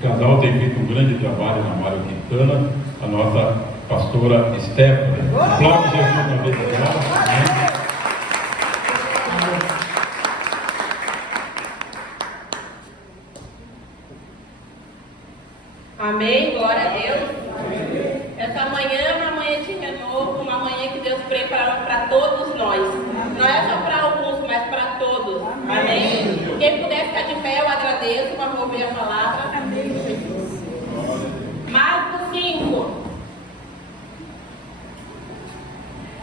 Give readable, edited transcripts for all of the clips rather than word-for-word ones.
casal tem feito um grande trabalho na Mário Quintana, a nossa pastora Stephanie. Aplausos Jesus na vida dela. Amém, glória a Deus. Essa manhã é uma manhã de renovo, uma manhã que Deus preparou para todos nós. Não é só para alguns, mas para todos. Amém. Quem puder ficar de pé, eu agradeço para ouvir a palavra. Marcos 5.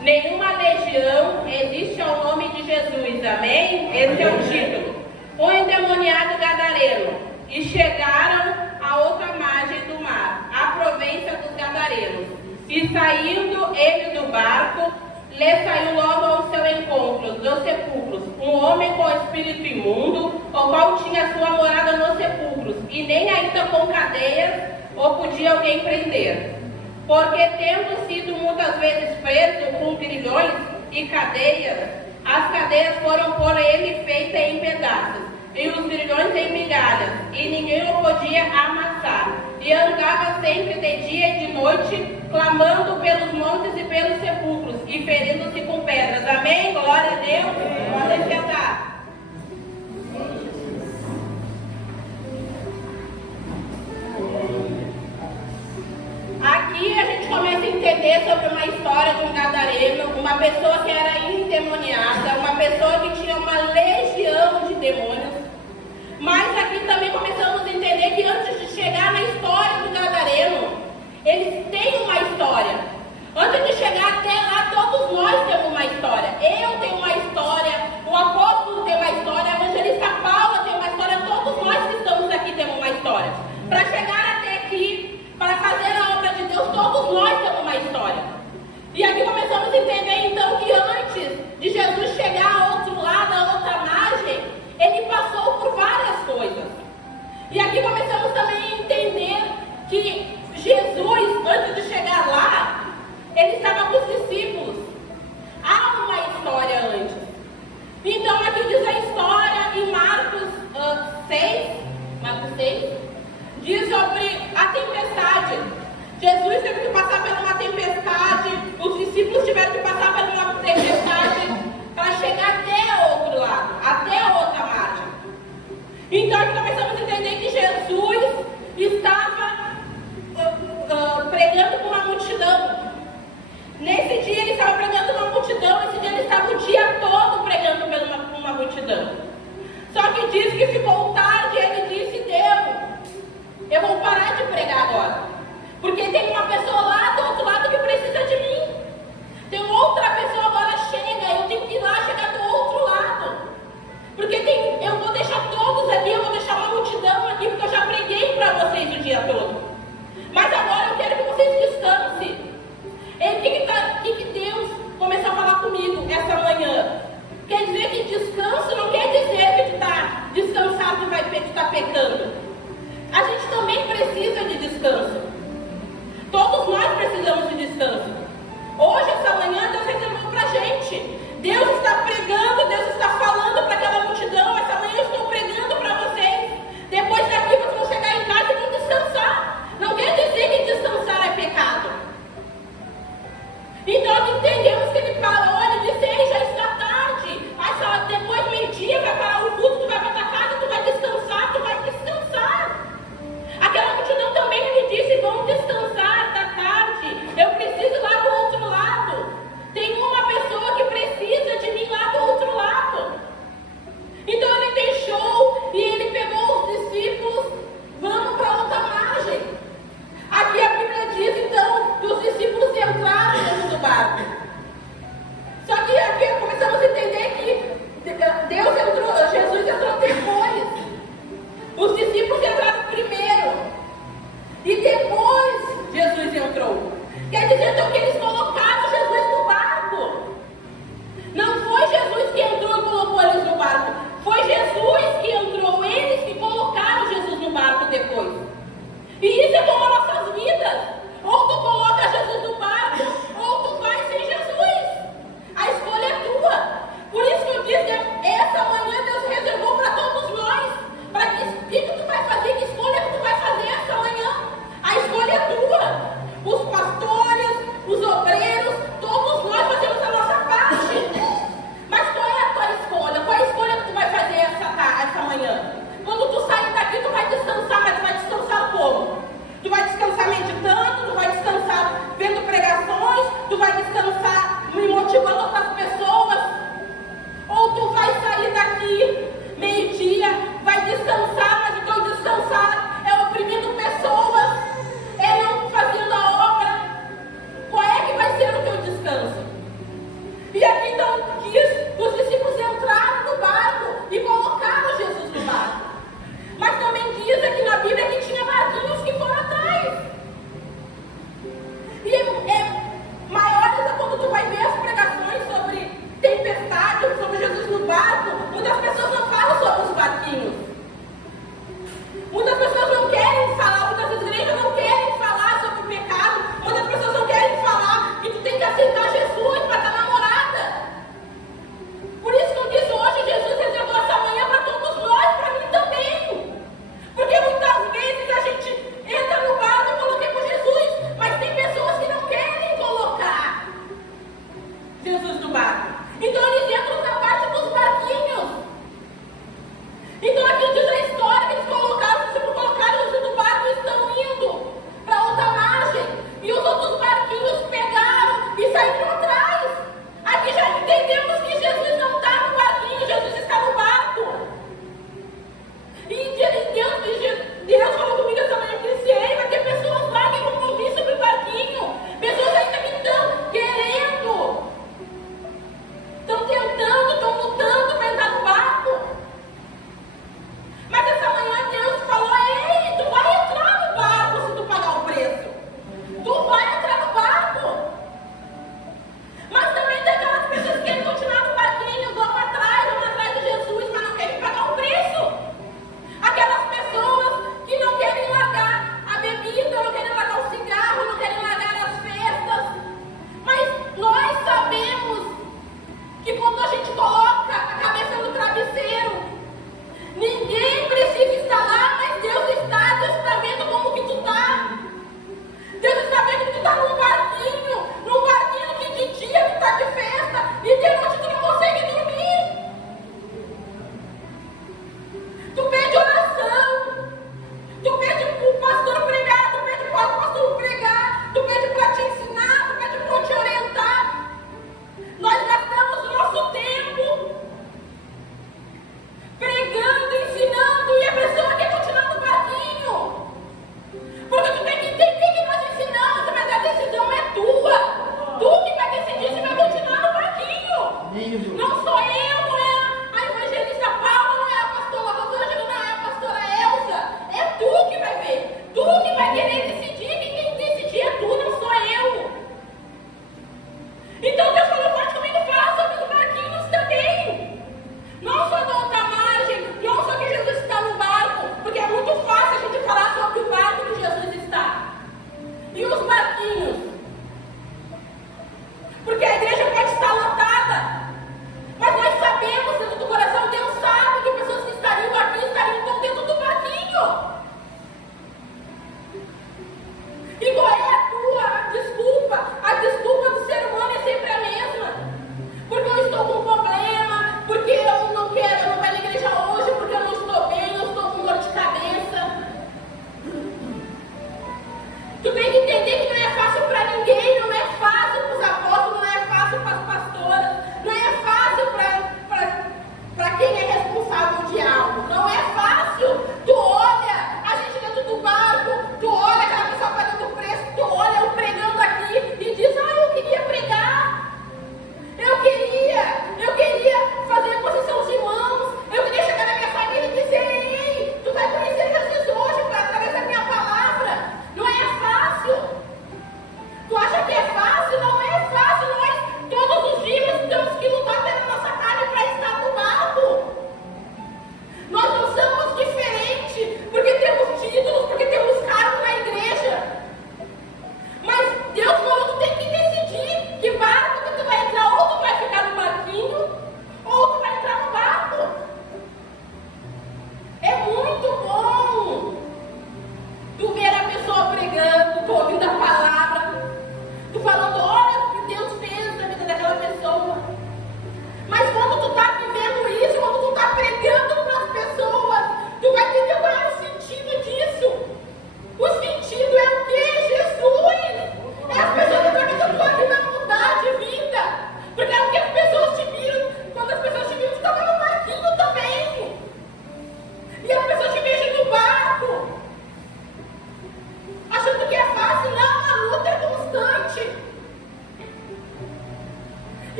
Nenhuma legião existe ao nome de Jesus. Amém? Esse é o título. O endemoniado gadareno. E chegaram a outra margem do mar, à província dos gadarenos. E saindo ele do barco, lhe saiu logo ao seu encontro dos sepulcros um homem com espírito imundo, o qual tinha sua morada nos sepulcros, e nem ainda com cadeias o podia alguém prender. Porque tendo sido muitas vezes preso com grilhões e cadeias, as cadeias foram por ele feitas em pedaços, e os grilhões em migalhas, e ninguém o podia amassar. E andava sempre de dia e de noite, clamando pelos montes e pelos sepulcros, e ferindo-se com pedras. Amém? Glória a Deus. Podem sentar. Aqui a gente começa a entender sobre uma história de um gadareno, uma pessoa que era endemoniada, uma pessoa que tinha uma legião de demônios. Mas aqui também começamos a entender que antes de chegar na história do gadareno, eles têm uma história. Antes de chegar até lá, todos nós temos uma história. Eu tenho uma história, o apóstolo tem uma história, a evangelista Paula tem uma história, todos nós que estamos aqui temos uma história. Para chegar até aqui, para fazer a obra de Deus, todos nós temos uma história. E aqui começamos a entender então que antes de Jesus chegar ao outro lado, à outra margem, ele passou por várias coisas. E aqui começamos também a entender que Jesus, antes de chegar lá, ele estava com os discípulos. Há uma história antes. Então aqui diz a história em Marcos 6, diz sobre a tempestade. Jesus teve que passar por uma tempestade, os discípulos tiveram que passar por uma tempestade para chegar até o outro lado, até a outra margem. Então aqui começamos a entender que Jesus estava pregando para uma multidão. Nesse dia ele estava pregando para uma multidão, esse dia ele estava o dia todo pregando para uma multidão. Só que diz que ficou tarde e ele disse: eu vou parar de pregar agora, porque tem uma pessoa lá do outro lado que precisa de mim. Tem outra pessoa agora chega, eu tenho que ir lá, chegar do outro lado. Porque eu vou deixar todos aqui, eu vou deixar uma multidão aqui, porque eu já preguei para vocês o dia todo. Mas agora eu quero que vocês descansem. E o que Deus começou a falar comigo essa manhã? Quer dizer que descanso não quer dizer que tu está descansado e tu está pecando. A gente também precisa de descanso. Todos nós precisamos de descanso. Hoje, essa manhã, Deus reservou para a gente. Deus está pregando, Deus está falando para aquela multidão. Essa manhã eu estou pregando para vocês. Depois daqui vocês vão chegar em casa e vão descansar. Não quer dizer que descansar é pecado. Então entendemos que ele parou, ele disse: ei, já está tarde. Depois meio-dia vai parar o culto, tu vai para tua casa, tu vai descansar, tu vai descansar. Aquela multidão também ele disse: vão descansar, está tarde. Eu preciso ir lá do outro lado. Tem uma pessoa que precisa de mim lá do outro lado. Então ele deixou e ele pegou os discípulos. Vamos para outra margem. Aqui a Bíblia diz então que os discípulos entraram dentro do barco. Só que aqui começamos a entender que Jesus entrou depois. Os discípulos entraram primeiro. E depois Jesus entrou. Quer dizer então que eles colocaram Jesus no barco. Não foi Jesus que entrou e colocou eles no barco. Foi Jesus que entrou, eles que colocaram Jesus no barco depois. E isso é como as nossas vidas. Ou tu coloca Jesus no barco, ou tu vai sem Jesus. A escolha é tua. Por isso que eu disse que essa manhã Deus reservou para todos nós. Para que tu vai fazer? Que escolha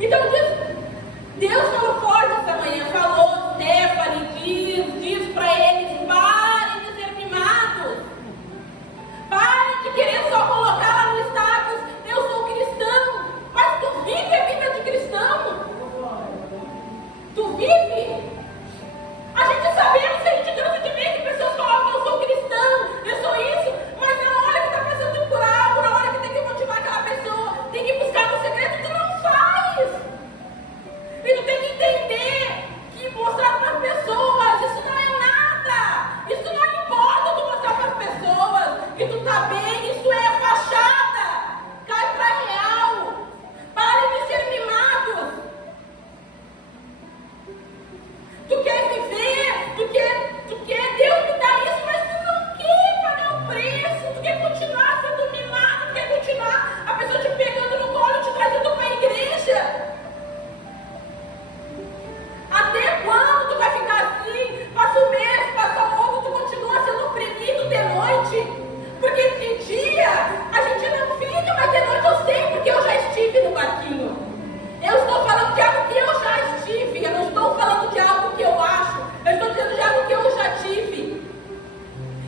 Então Deus falou forte essa manhã, falou, Stephanie, diz para eles, parem de ser mimados. Parem de querer só colocar lá no status, eu sou cristão. Mas tu vive a vida de cristão? Tu vive? A gente sabemos que a gente cansa de ver que pessoas falam, eu sou cristão, eu sou isso, mas na hora que está pensando por algo, na hora que tem que motivar aquela pessoa, tem que buscar no segredo, tu não faz. E tu tem que entender que mostrar para as pessoas, isso não é nada. Isso não importa tu mostrar para as pessoas que tu tá bem, isso é fachada. Cai para real. Parem de ser mimados. Tu quer viver, tu quer Deus me dar isso, mas tu não quer pagar o preço, tu quer continuar sendo mimado, tu quer continuar a pessoa te pegando no colo e te trazendo para a igreja. Até quando tu vai ficar assim? Passa um mês, passa outro, tu continua sendo oprimido de noite. Porque de dia a gente não fica, mas de noite eu sei, porque eu já estive no barquinho. Eu estou falando de algo que eu já estive, eu não estou falando de algo que eu acho, eu estou dizendo de algo que eu já tive.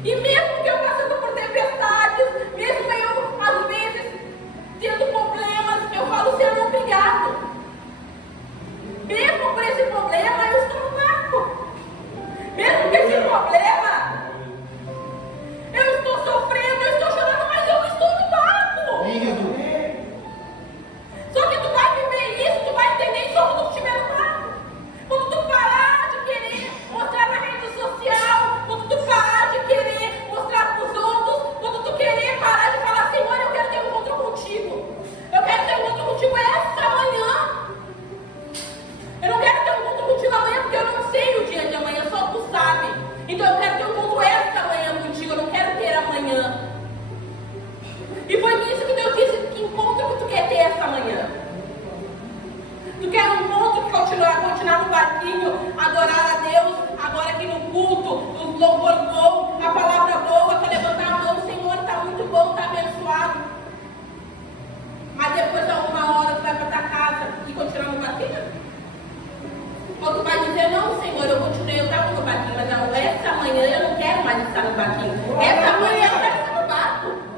E mesmo que eu passando por tempestades, mesmo eu, às vezes, tendo problemas, eu falo, Senhor, obrigado. Mesmo por esse problema, eu estou no barco. Mesmo com esse problema, eu estou sofrendo, eu estou chorando, mas eu estou no barco. Só que tu vai viver isso, tu vai entender isso quando tu estiver no barco. Quando tu parar de querer mostrar na rede social, quando tu parar de querer mostrar para os outros, quando tu querer parar de falar, Senhor, eu quero ter um encontro contigo. Eu quero ter um encontro contigo essa manhã. Eu não quero ter um encontro contigo amanhã, porque eu não sei o dia de amanhã, só tu sabe. Então eu quero ter um encontro esta manhã contigo, eu não quero ter amanhã. E foi nisso que Deus disse, que encontro que tu quer ter esta manhã? Tu quer um encontro que continuar no barquinho, adorar a Deus, agora aqui no culto, o louvor bom, a palavra boa, tu levantar a mão, Senhor, está muito bom, está abençoado. Mas depois de alguma hora tu vai para tua casa e continuar no barquinho? Ou tu vai dizer, não, Senhor, eu estava no barquinho, mas não, essa manhã eu não quero mais estar no barquinho. Essa manhã eu quero estar no barco.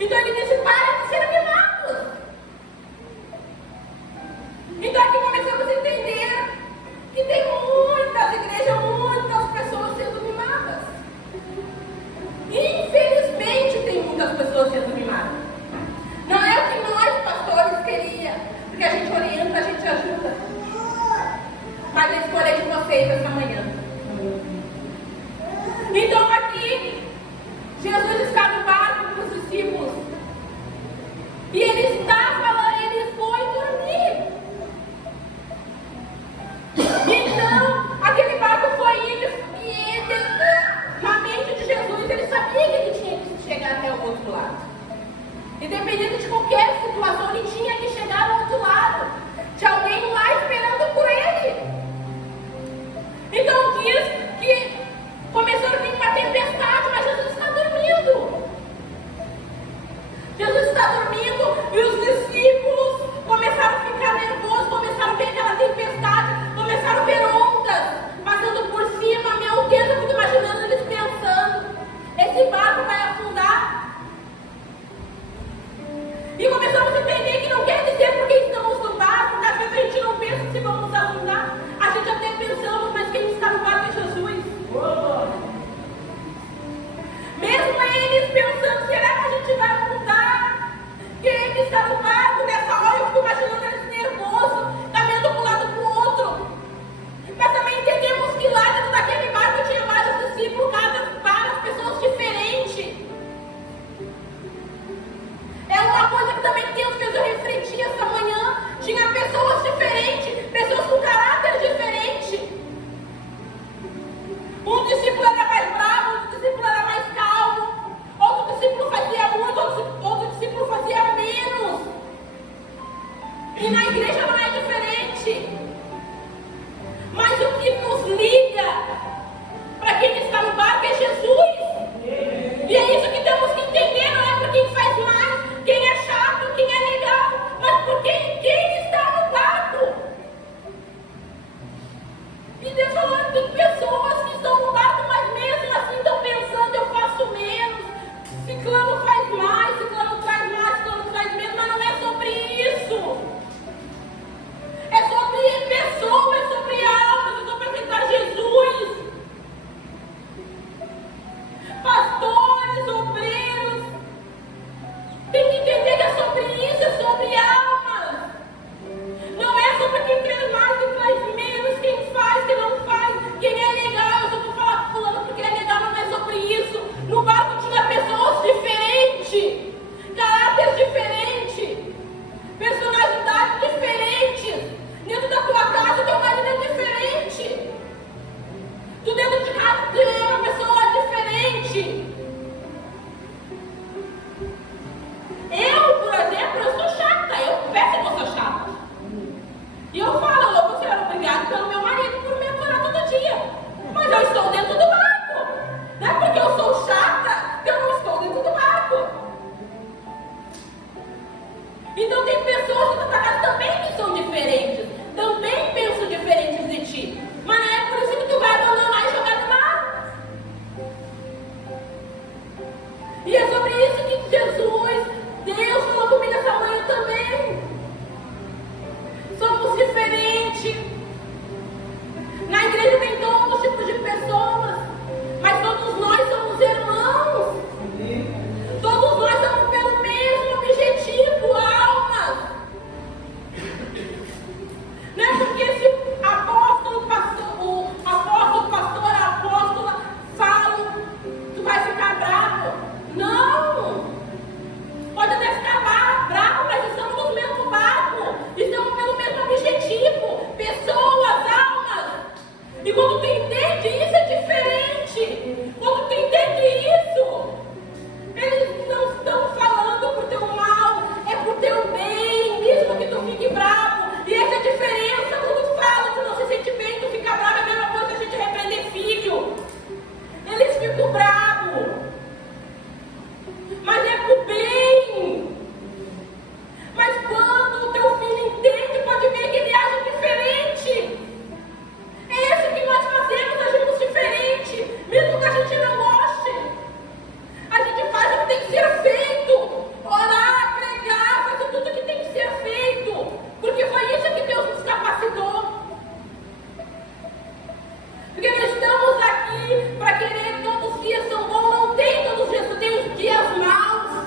Então ele disse, para de ser mimados. Então aqui começamos a entender que tem muitas igrejas, muitas pessoas sendo mimadas. Infelizmente tem muitas pessoas sendo mimadas. Não é o que nós, pastores, queríamos. Porque a gente orienta, a gente ajuda. Mas a escolha é de vocês essa manhã. Então aqui, Jesus está no barco com os discípulos. E ele foi dormir. Então, aquele barco foi indo e ele, na mente de Jesus, ele sabia que ele tinha que chegar até o outro lado. Independente de qualquer situação, ele tinha que chegar ao outro lado. Tinha alguém lá esperando por ele. Então diz que começou a vir uma tempestade, mas Jesus está dormindo. Jesus está dormindo e os discípulos começaram a ficar nervosos, começaram a ver aquela tempestade, começaram a ver ondas passando por cima. Meu Deus, eu fico imaginando eles pensando, esse barco vai afundar. E começamos a entender que não quer dizer porque estamos no barco, porque às vezes a gente não pensa se vamos afundar. A gente até pensamos, mas quem está no barco é Jesus. Mesmo eles pensando, será que a gente vai afundar? Quem está no barco nessa hora, eu fico imaginando eles nervosos, caminhando para um lado para o outro. Mas também entendemos que lá dentro daquele barco tinha vários discípulos, várias pessoas diferentes. É uma coisa que também tem Então tem pessoas na tua casa também que são diferentes, também pensam diferentes de ti. Mas não é por isso que tu vai abandonar e jogar no mar. E é sobre isso que Jesus, Deus falou comigo essa manhã também. Somos diferentes. Na igreja tem todos os tipos de pessoas, mas todos nós somos irmãos. Todos nós estamos pelo mesmo objetivo, almas. Não é porque esse apóstolo, pastor, a apóstola falam, tu vai ficar bravo. Não! Pode até ficar bravo, mas estamos no mesmo barco. Estamos pelo mesmo objetivo. Pessoas, almas. E quando tu entende isso é diferente. Quando tu entende isso, eles não estão falando por teu mal, é por teu bem, mesmo que tu fique bravo. E essa é a diferença. Quando fala, tu não se sente bem, tu fica bravo, é a mesma coisa que a gente repreender filho. Eles ficam bravos, mas é pro bem. Mas quando o teu filho entende, pode ver que ele age diferente. É isso que nós fazemos, agimos diferente, mesmo que a gente não goste. A gente faz o que tem que ser feito. Orar, pregar, fazer tudo o que tem que ser feito. Porque foi isso que Deus nos capacitou. Porque nós estamos aqui para querer todos os dias são bons. Não tem todos os dias, tu tem os dias maus.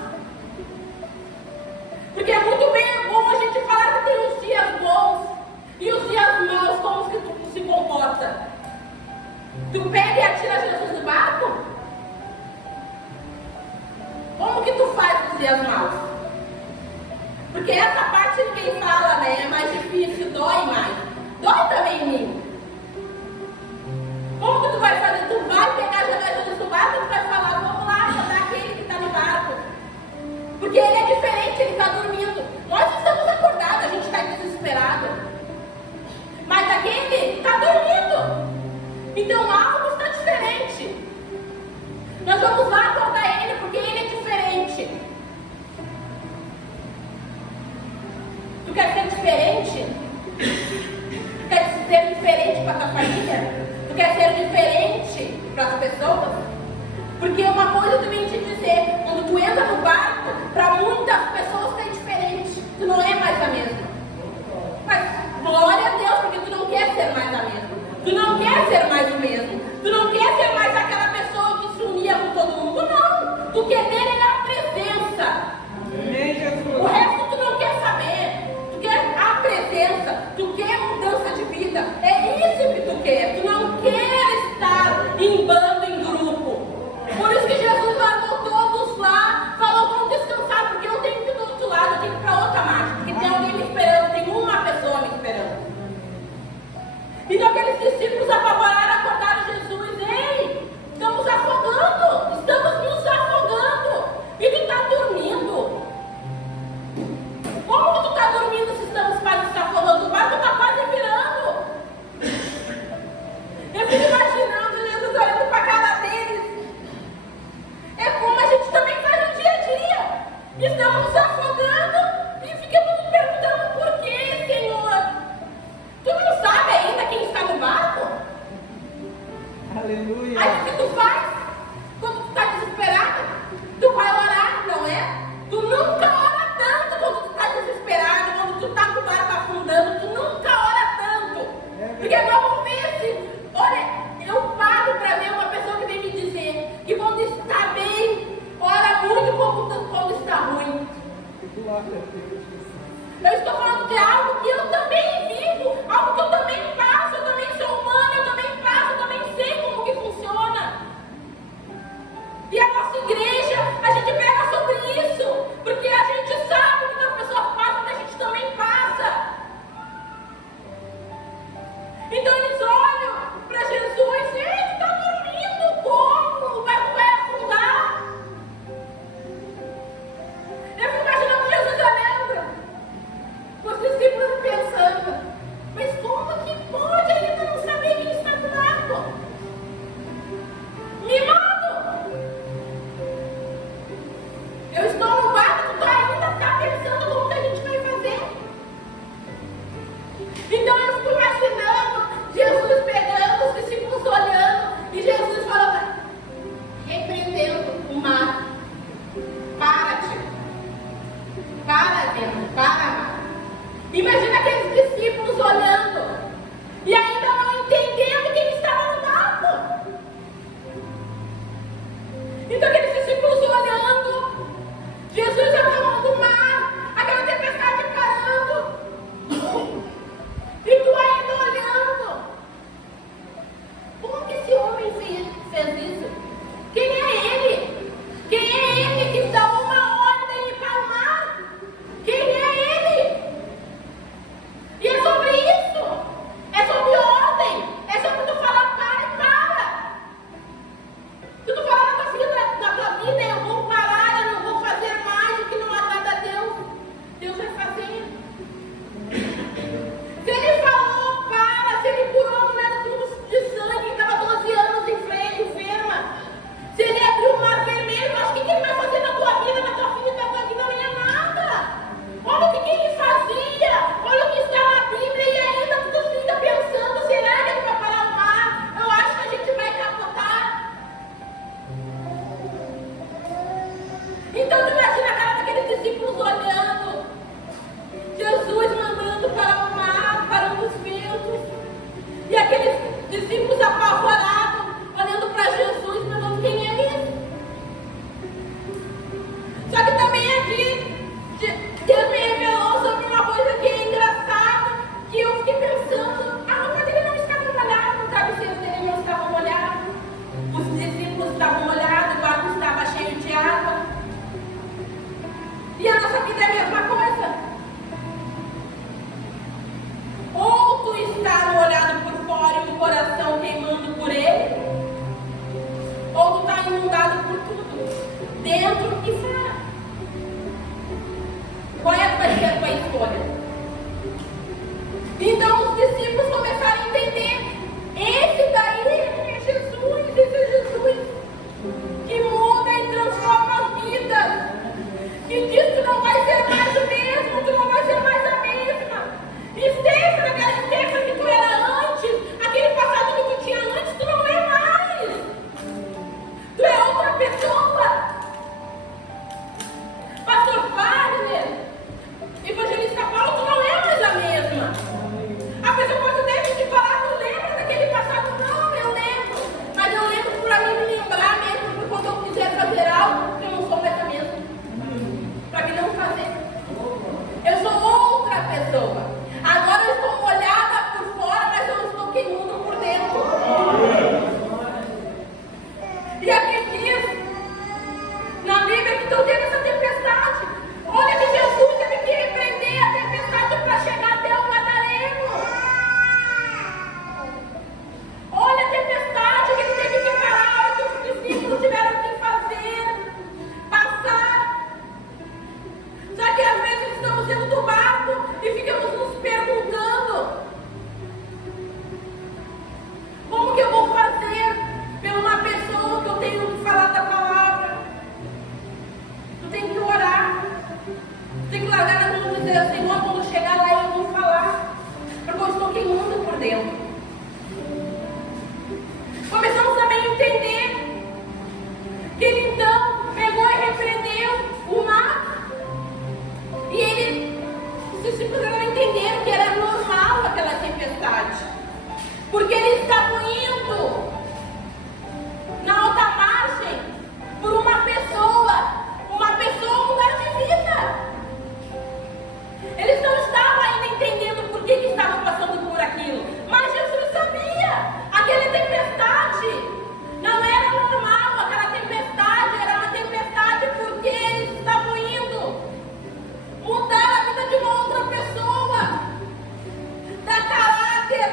Porque é muito bem bom a gente falar que tem os dias bons. E os dias maus, como que tu se comporta? Tu pega e atira Jesus do barco? Como que tu faz nos dias maus? Porque essa parte ninguém fala, né? É mais difícil, dói mais. Dói também em mim. Como que tu vai fazer? Tu vai pegar, jogar Jesus do barco e tu vai falar, vamos lá, ajudar aquele que está no barco. Porque ele é diferente, ele está dormindo. Nós estamos acordados, a gente está desesperado. Mas aquele está dormindo. Então algo está diferente. Nós vamos lá acordar ele, porque ele é diferente. Tu quer ser diferente? Tu quer ser diferente para a tua família? Tu quer ser diferente para as pessoas? Porque uma coisa eu também te dizer, quando tu entra no barco, para muitas pessoas tu é diferente. Tu não é mais a mesma. Mas glória a Deus, porque tu não quer ser mais a mesma. Tu não quer ser mais o mesmo. Tu não quer ser mais aquela pessoa que se unia com todo mundo. Não. Tu quer ter a presença. O resto tu não quer saber. Tu quer a presença. Tu quer mudança de vida. É isso que tu quer. Tu não quer estar em bando, em grupo. Por isso que Jesus largou todos lá. Falou, vamos descansar, porque eu tenho que ir do outro lado. Eu tenho que ir para outra margem. Porque tem alguém me esperando. Tem uma pessoa me esperando. Então aqueles discípulos apavoraram, acordaram Jesus. Ei, estamos afogando. Estamos nos afogando. E tu está dormindo. Como que tu está dormindo se estamos quase se afogando? O barco está quase virando. Eu fico imaginando Jesus olhando para a cara deles. É como a gente também faz no dia a dia. Estamos nos afogando e ficamos nos perguntando por quê, Senhor? Tu não sabe ainda quem está no barco? Aleluia. Aí o que tu faz? Quando tu está desesperado, tu vai orar, não é? Tu nunca ora tanto quando tu está desesperado, quando tu está com o barco afundando, tu nunca ora tanto. Porque vamos ver se, olha, eu paro para ver uma pessoa que vem me dizer que quando está bem, ora muito como quando está ruim. Eu estou falando de algo que eu também vivo, algo que eu também passo, eu também sou humana, eu também passo, eu também sei como que funciona. E a nossa igreja, a gente pega sobre isso, porque a gente sabe que as pessoas passam, mas a gente também passa. Então eles olham para Jesus e ele está dormindo, como? O barco vai afundar. Eu fico imaginando Jesus olhando, os discípulos pensando, Para. Imagina aqueles discípulos olhando e ainda não entendendo quem estava no barco. Então aqueles discípulos olhando, Jesus acalmando o mar, aquela tempestade parando, e tu ainda olhando. Como que esse homem fez isso? Quem é ele? Quem é ele que dá uma ordem para o mar? Quem é ele? E é sobre isso. É sobre ordem. É sobre tu falar para. Se tu falar na tua vida, eu vou parar, eu não vou fazer mais o que não agrada a Deus. Deus vai fazer. Se ele falou para, se ele curou a mulher do fluxo de sangue que estava 12 anos enferma, se ele abriu o mar vermelho, mas o que ele vai fazer na tua vida, na tua vida não é nada. Olha o que ele fazia, olha o que está na Bíblia e ainda tu fica pensando, será que ele vai parar o mar? Eu acho que a gente vai capotar. Então tu imagina a cara daqueles discípulos olhando, Jesus mandando para o mar, para os ventos, e aqueles discípulos apavorados, olhando para Jesus, perguntando quem é isso. Só que também aqui, Deus me revelou sobre uma coisa que é engraçada, que eu fiquei pensando, a roupa dele não estava molhada, o travesseiro dele não estava molhado, os discípulos estavam molhados, o barco estava cheio de água. E a nossa vida é a mesma coisa. Ou tu está molhado por fora e o coração queimando por ele, ou tu está inundado por tudo, dentro e fora. Qual vai ser a tua escolha? Então os discípulos começaram a entender, esse daí é Jesus, esse é Jesus que muda e transforma as vidas, que diz que tu não vai ser mais o mesmo, tu não vai ser mais a mesma. Estefana, aquela Estefana que tu era antes, aquele passado que tu tinha antes, tu não é mais. Tu é outra pessoa. Pastor Wagner, evangelista Paulo, tu não é mais a mesma. A pessoa pode ter te falar, tu lembra daquele passado? Não, eu lembro. Mas eu lembro para mim me lembrar mesmo, porque quando eu quiser fazer algo, eu não sou mais a mesma. Para que não fazer? Eu sou outra pessoa. Agora eu estou molhada por fora, mas eu estou queimando por dentro. E aqui diz, na Bíblia, que estão tendo essa tempestade. Olha que Jesus teve que repreender a tempestade para chegar até o Gadareno. Olha a tempestade que ele teve que parar, que os discípulos tiveram que fazer, passar. Só que às vezes estamos dentro do barco e ficamos nos perguntando, como que eu vou fazer pela uma pessoa que eu tenho que falar da palavra? Tu tem que orar, tu tem que largar na mão e dizer, Senhor, quando chegar lá eu vou falar, porque eu estou queimando por dentro. Começamos também a entender que ele então pegou e repreendeu o mar. E os discípulos não entenderam que era normal aquela tempestade, porque eles estavam indo na alta margem por uma pessoa mudar de vida. Eles não estavam ainda entendendo por que estavam passando por aquilo, mas Jesus sabia. Aquela tempestade não era normal, aquela tempestade era uma tempestade porque eles estavam indo mudar a vida de uma outra pessoa, dar caráter,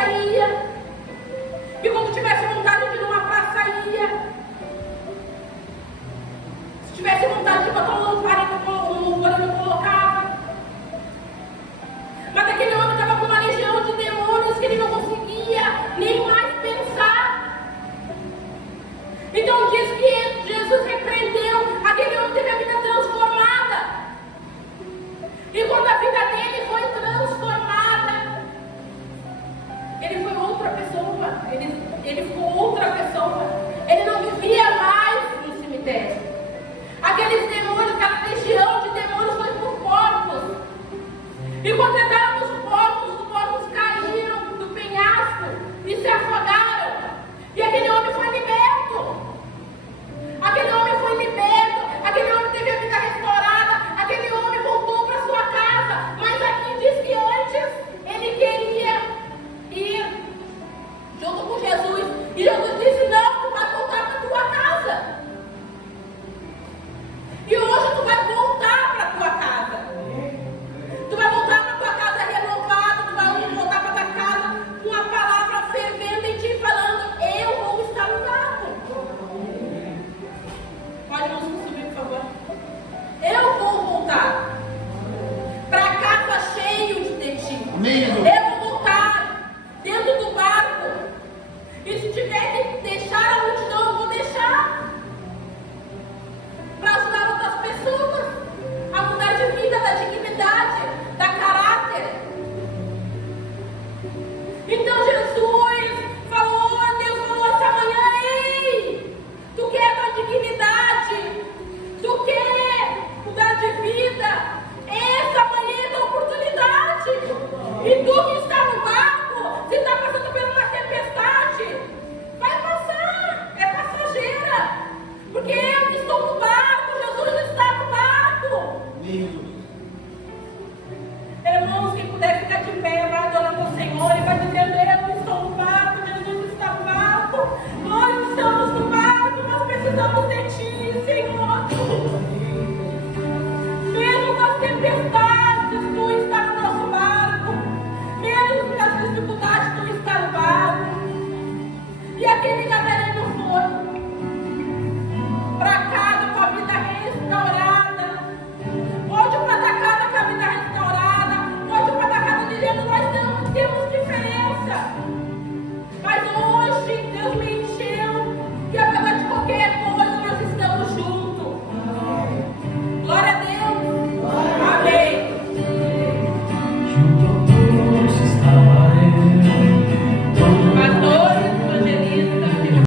igreja, ia. E quando tivesse vontade de ir numa praça, ia. Se tivesse vontade de botar um louvor, ele colocava. Mas aquele homem estava com uma legião de demônios que ele não conseguia nem mais pensar. Então diz que Jesus repreendeu, aquele homem teve a vida transformada. E quando a vida dele foi transformada, ele foi outra pessoa. Ele ficou outra pessoa. Ele não vivia mais no cemitério. Aqueles demônios, aquela legião de demônios foi por porcos. E quando entraram nos porcos, os porcos caíram do penhasco e se afogaram. E aquele homem foi liberto. Aquele homem foi liberto. Aquele homem teve a vida restaurada. Aquele homem voltou para sua casa. Mas aqui diz que antes ele queria ir junto com Jesus. E Jesus disse: não, tu vai voltar para tua casa. E hoje tu vai voltar para tua casa. Tu vai voltar para tua casa renovado. Tu vai voltar para tua casa com a palavra fervendo em ti, falando: eu vou estar no barco. Pode a música subir, por favor. Eu vou voltar para casa cheio de ti. Eu vou voltar dentro do barco. E se tiver que deixar a multidão, eu vou deixar. Para ajudar outras pessoas a mudar de vida, da dignidade, da caráter. Então